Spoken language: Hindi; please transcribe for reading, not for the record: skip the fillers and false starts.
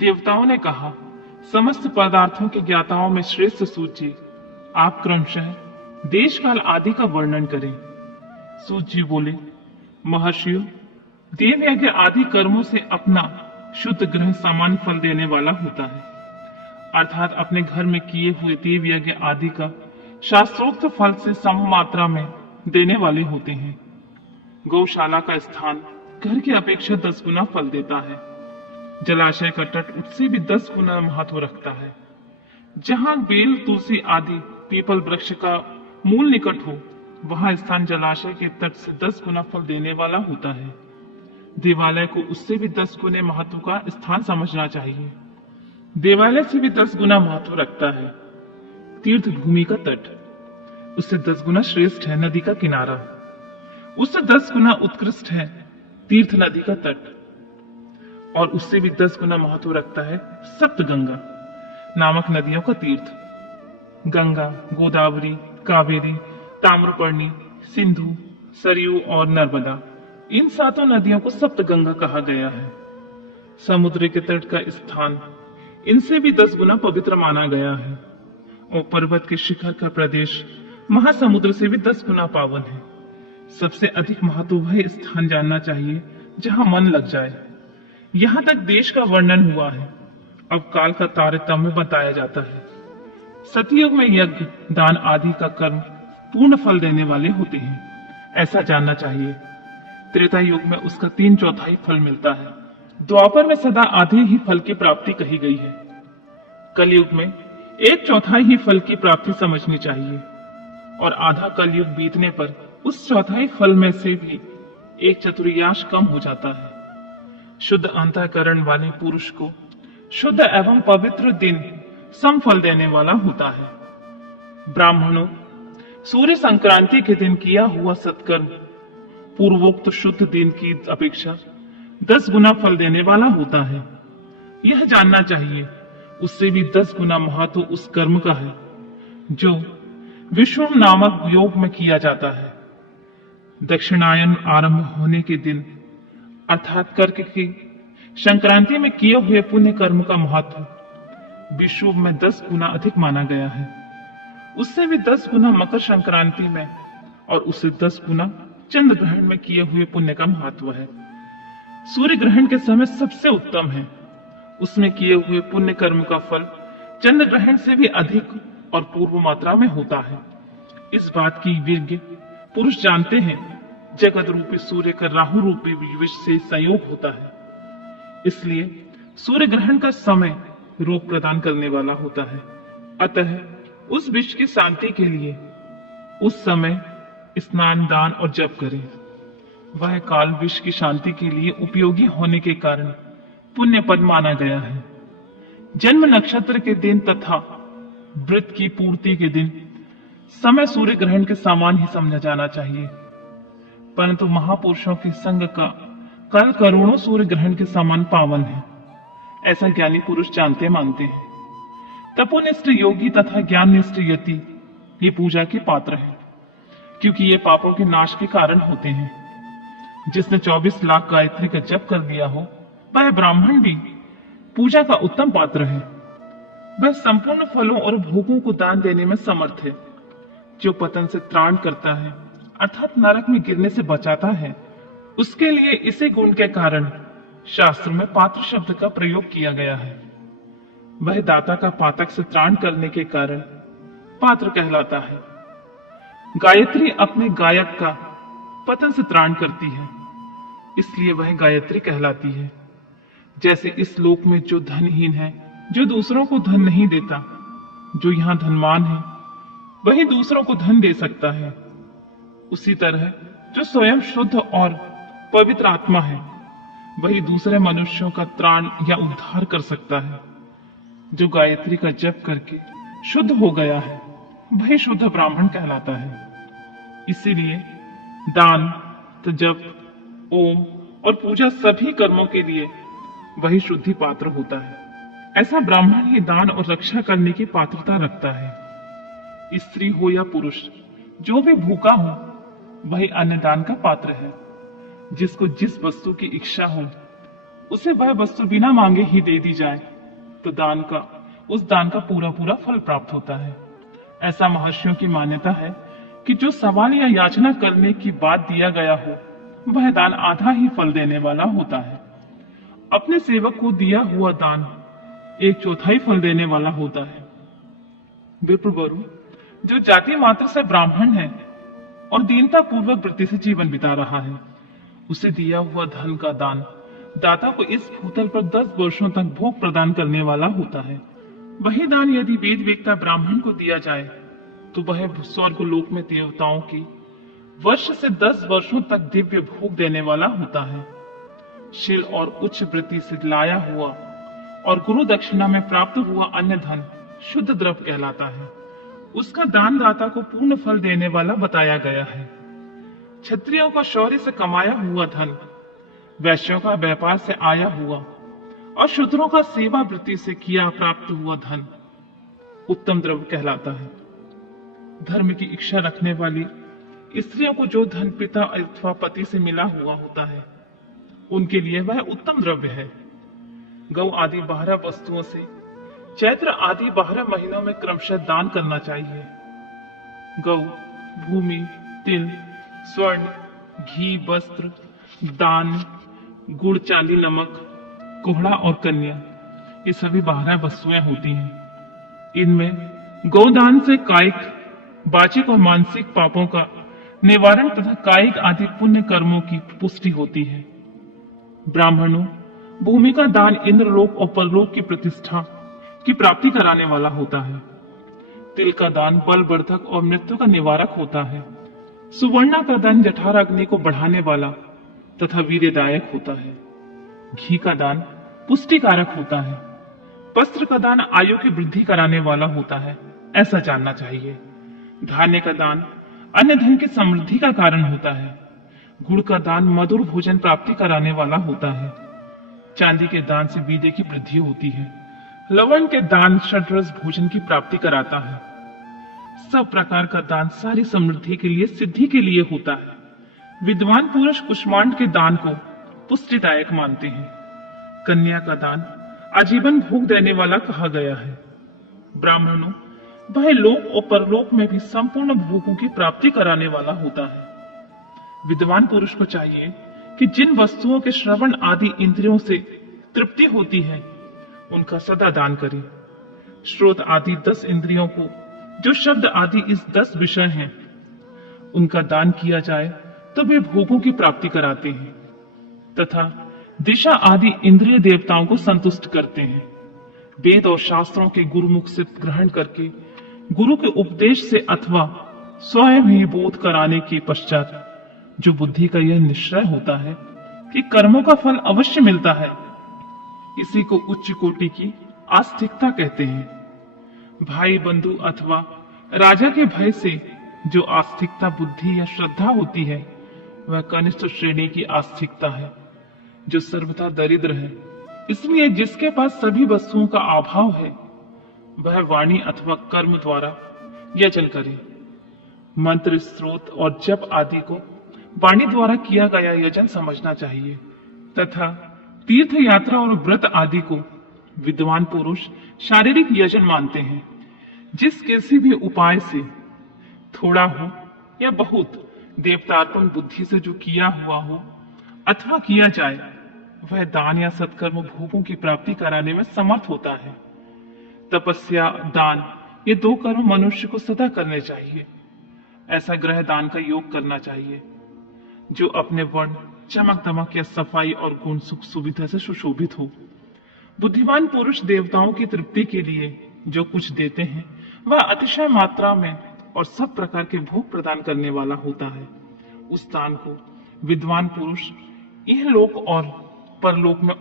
देवताओं ने कहा, समस्त पदार्थों के ज्ञाताओं में श्रेष्ठ सूची आप क्रमशः देश काल आदि का वर्णन करें। सूत जी बोले, महर्षियों, देव यज्ञ आदि कर्मों से अपना शुद्ध ग्रह समान फल देने वाला होता है, अर्थात अपने घर में किए हुए देव यज्ञ आदि का शास्त्रोक्त फल से सम मात्रा में देने वाले होते हैं। गौशाला का स्थान घर की अपेक्षा 10 गुना फल देता है। जलाशय का तट उससे भी 10 गुना महत्व रखता है। जहां बेल, तुलसी आदि पीपल वृक्ष का मूल निकट हो, वहां स्थान जलाशय के तट से 10 गुना फल देने वाला होता है। देवालय को उससे भी 10 गुने महत्व का स्थान समझना चाहिए। देवालय से भी 10 गुना महत्व रखता है। तीर्थ भूमि का तट उससे 10 गुना श्रेष्ठ है। नदी का किनारा उससे 10 गुना उत्कृष्ट है। तीर्थ नदी का तट, और उससे भी 10 गुना महत्व रखता है सप्तगंगा नामक नदियों का तीर्थ। गंगा, गोदावरी, कावेरी, ताम्रपर्णी, सिंधु, सरयू और नर्मदा, इन 7 नदियों को सप्तगंगा कहा गया है। समुद्र के तट का स्थान इनसे भी 10 गुना पवित्र माना गया है, और पर्वत के शिखर का प्रदेश महासमुद्र से भी 10 गुना पावन है। सबसे अधिक महत्व वह स्थान जानना चाहिए जहां मन लग जाए। यहां तक देश का वर्णन हुआ है, अब काल का तारतम्य बताया जाता है। सतयुग में यज्ञ, दान आदि का कर्म पूर्ण फल देने वाले होते हैं, ऐसा जानना चाहिए। त्रेता युग में उसका 3/4 फल मिलता है। द्वापर में सदा आधे ही फल की प्राप्ति कही गई है। कलयुग में 1/4 ही फल की प्राप्ति समझनी चाहिए, और आधा कलयुग बीतने पर उस 1/4 फल में से भी 1/4 कम हो जाता है। शुद्ध अंतःकरण वाले पुरुष को शुद्ध एवं पवित्र दिन सम फल देने वाला होता है। ब्राह्मणों, सूर्य संक्रांति के दिन किया हुआ सत्कर्म पूर्वोक्त शुद्ध दिन की अपेक्षा 10 गुना फल देने वाला होता है। यह जानना चाहिए, उससे भी 10 गुना महत्व उस कर्म का है जो विश्व नामक योग में किया जाता है। दक्षिणायन आरंभ होने के दिन अर्थात कर्क की संक्रांति में किए हुए पुण्य कर्म का महत्व विश्व में 10 गुना अधिक माना गया है। उससे भी 10 गुना मकर संक्रांति में, और उससे 10 गुना चंद्र ग्रहण में किए हुए पुण्य का महत्व है। सूर्य ग्रहण के समय सबसे उत्तम है। उसमें किए हुए पुण्य कर्म का फल चंद्र ग्रहण से भी अधिक और पूर्व मात्रा में होता है। इस बात की विज्ञ पुरुष जानते हैं। जगत रूपी सूर्य का राहु रूपी विष से संयोग होता है, इसलिए सूर्य ग्रहण का समय रोग प्रदान करने वाला होता है। अतः उस विष की शांति के लिए उस समय स्नान, दान और जप करें। वह काल विष की शांति के लिए उपयोगी होने के कारण पुण्य पद माना गया है। जन्म नक्षत्र के दिन तथा व्रत की पूर्ति के दिन समय सूर्य ग्रहण के समान ही समझा जाना चाहिए, परंतु महापुरुषों के संग का कल करोड़ों सूर्य ग्रहण के समान पावन है, ऐसा ज्ञानी पुरुष जानते मानते हैं। तपोनिष्ठ योगी तथा ज्ञाननिष्ठ यति ये पूजा के पात्र हैं, क्योंकि ये पापों के नाश के कारण होते हैं। जिसने 24 लाख गायत्री का जप कर दिया हो, वह ब्राह्मण भी पूजा का उत्तम पात्र है। वह संपूर्ण फलों और भोगों को दान देने में समर्थ है। जो पतन से त्राण करता है, अर्थात नरक में गिरने से बचाता है, उसके लिए इसी गुण के कारण शास्त्र में पात्र शब्द का प्रयोग किया गया है। वह दाता का पातक से त्राण करने के कारण पात्र कहलाता है। गायत्री अपने गायक का पतन से त्राण करती है, इसलिए वह गायत्री कहलाती है। जैसे इस लोक में जो धनहीन है, जो दूसरों को धन नहीं देता, जो यहाँ धनवान है वही दूसरों को धन दे सकता है, उसी तरह जो स्वयं शुद्ध और पवित्र आत्मा है वही दूसरे मनुष्यों का त्राण या उद्धार कर सकता है। जो गायत्री का जप करके शुद्ध हो गया है वही शुद्ध ब्राह्मण कहलाता है। इसीलिए दान, जप, ओम और पूजा सभी कर्मों के लिए वही शुद्धि पात्र होता है। ऐसा ब्राह्मण ही दान और रक्षा करने की पात्रता रखता है। स्त्री हो या पुरुष, जो भी भूखा हो वही अन्नदान का पात्र है। जिसको जिस वस्तु की इच्छा हो उसे वह वस्तु बिना मांगे ही दे दी जाए तो उस दान का पूरा पूरा फल प्राप्त होता है। ऐसा महर्षियों की मान्यता है कि जो सवाल या याचना करने की बात दिया गया हो वह दान आधा ही फल देने वाला होता है। अपने सेवक को दिया हुआ दान 1/4 फल देने वाला होता है। विप्रवरु जो जाति मात्र से ब्राह्मण है और दीनता पूर्वक वृत्ति से जीवन बिता रहा है, उसे दिया हुआ धन का दान दाता को इस भूतल पर 10 वर्षों तक भोग प्रदान करने वाला होता है। वही दान यदि वेद वेत्ता ब्राह्मण को दिया जाए तो वह स्वर्ग लोक में देवताओं की वर्ष से 10 वर्षों तक दिव्य भोग देने वाला होता है। शील और उच्च वृत्ति से लाया हुआ और गुरु दक्षिणा में प्राप्त हुआ अन्य धन शुद्ध द्रव्य कहलाता है। उसका दान दाता को पूर्ण फल देने वाला बताया गया है। क्षत्रियों का शौर्य से कमाया हुआ धन, वैश्यों का व्यापार से आया हुआ और शूद्रों का सेवा वृत्ति से किया प्राप्त हुआ धन उत्तम द्रव्य कहलाता है। धर्म की इच्छा रखने वाली स्त्रियों को जो धन पिता अथवा पति से मिला हुआ होता है उनके लिए वह उत्तम द्रव्य है। गौ आदि 12 वस्तुओं से चैत्र आदि 12 महीनों में क्रमशः दान करना चाहिए। गौ, भूमि, तिल, स्वर्ण, घी, वस्त्र, दान, गुड़, चांदी, नमक, कोहड़ा और कन्या, ये सभी 12 वस्तुएं होती हैं। इनमें गोदान से कायिक, वाचिक और मानसिक पापों का निवारण तथा कायिक आदि पुण्य कर्मों की पुष्टि होती है। ब्राह्मणों, भूमि का दान इंद्रलोक और परलोक की प्रतिष्ठा की प्राप्ति कराने वाला होता है। तिल का दान बलवर्धक और मृत्यु का निवारक होता है। सुवर्णा का दान जठराग्नि को बढ़ाने वाला तथा वीर्यदायक होता है। घी का दान पुष्टिकारक होता है। वस्त्र का दान आयु की वृद्धि कराने वाला होता है, ऐसा जानना चाहिए। धान्य का दान अन्य धन की समृद्धि का कारण होता है। गुड़ का दान मधुर भोजन प्राप्ति कराने वाला होता है। चांदी के दान से वीर्य की वृद्धि होती है। लवण के दान षड्रस भोजन की प्राप्ति कराता है। सब प्रकार का दान सारी समृद्धि के लिए, सिद्धि के लिए होता है। विद्वान पुरुष कुष्मांड के दान को पुष्टिदायक मानते हैं। कन्या का दान आजीवन भोग देने वाला कहा गया है। ब्राह्मणों, वह लोक और परलोक में भी संपूर्ण भोगों की प्राप्ति कराने वाला होता है। विद्वान पुरुष को चाहिए कि जिन वस्तुओं के श्रवण आदि इंद्रियों से तृप्ति होती है उनका सदा दान करे। श्रोत आदि 10 इंद्रियों को जो शब्द आदि इस 10 विषय हैं उनका दान किया जाए तो वे भोगों की प्राप्ति कराते हैं तथा दिशा आदि इंद्रिय देवताओं को संतुष्ट करते हैं। वेद और शास्त्रों के गुरुमुख से ग्रहण करके गुरु के उपदेश से अथवा स्वयं ही बोध कराने के पश्चात जो बुद्धि का यह निश्चय होता है कि कर्मों का फल अवश्य मिलता है, इसी को उच्च कोटि की आस्तिकता कहते हैं। भाई बंधु अथवा राजा के भय से जो आस्तिकता बुद्धि या श्रद्धा होती है वह कनिष्ठ श्रेणी की आस्तिकता है जो सर्वथा दरिद्र है। इसलिए जिसके पास सभी वस्तुओं का अभाव है वह वाणी अथवा कर्म द्वारा यजन करे। मंत्र, स्त्रोत और जप आदि को वाणी द्वारा किया गया यजन समझना चाहिए तथा तीर्थ यात्रा और व्रत आदि को विद्वान पुरुष शारीरिक यजन मानते हैं। जिस किसी भी उपाय से थोड़ा हो या बहुत देवतार्पण बुद्धि से जो किया हुआ हो अथवा किया जाए वह दान या सत्कर्म भोगों की प्राप्ति कराने में समर्थ होता है। तपस्या, दान ये 2 कर्म मनुष्य को सदा करने चाहिए। ऐसा ग्रह दान का योग करना चाहिए जो अपने वर्ण, चमक दमक या सफाई और गुण सुख सुविधा से सुशोभित हो। बुद्धिमान पुरुष देवताओं की तृप्ति के लिए जो कुछ देते हैं वह अतिशय मात्रा में और सब प्रकार के भोग प्रदान करने वाला होता है। उस दान को विद्वान पुरुष यह लोक और परलोक में